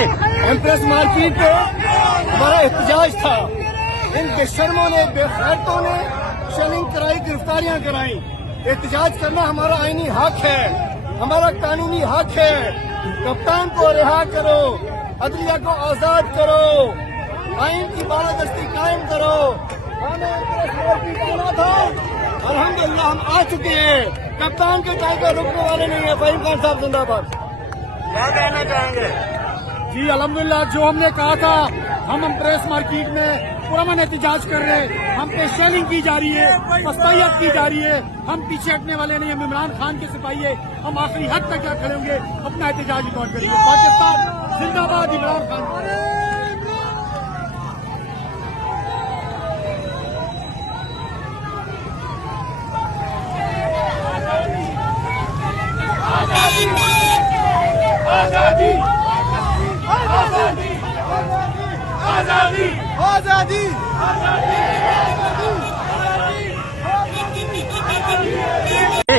Empress market पे हमारा एहतजाज था। इन बेशर्मों ने, बेगैरतों ने शेलिंग कराई, गिरफ्तारियां कराई। एहतजाज करना हमारा आईनी हक है, हमारा कानूनी हक है। कप्तान को रिहा करो, अदलिया को आजाद करो, आइन की बालादस्ती कायम करो। हमें एम्प्रेस मार्केट आना था, अल्हम्दुलिल्लाह हम आ चुके हैं। कप्तान के टाइगर रुकने वाले नहीं है। फहीम खान साहब जिंदाबाद। क्या कहना चाहेंगे? जी अल्हम्दुलिल्लाह, जो हमने कहा था, हम एम्प्रेस मार्केट में पुरअमन एहतजाज कर रहे हैं। हम पे शेलिंग की जा रही है, पस्तायत की जा रही है। हम पीछे हटने वाले नहीं। हम इमरान खान के सिपाही है, हम आखिरी हद तक क्या खड़े होंगे, अपना एहतजाज रिकॉर्ड करेंगे। पाकिस्तान जिंदाबाद, इमरान खान। आजादी, आजादी, आजादी, आजादी, आजादी।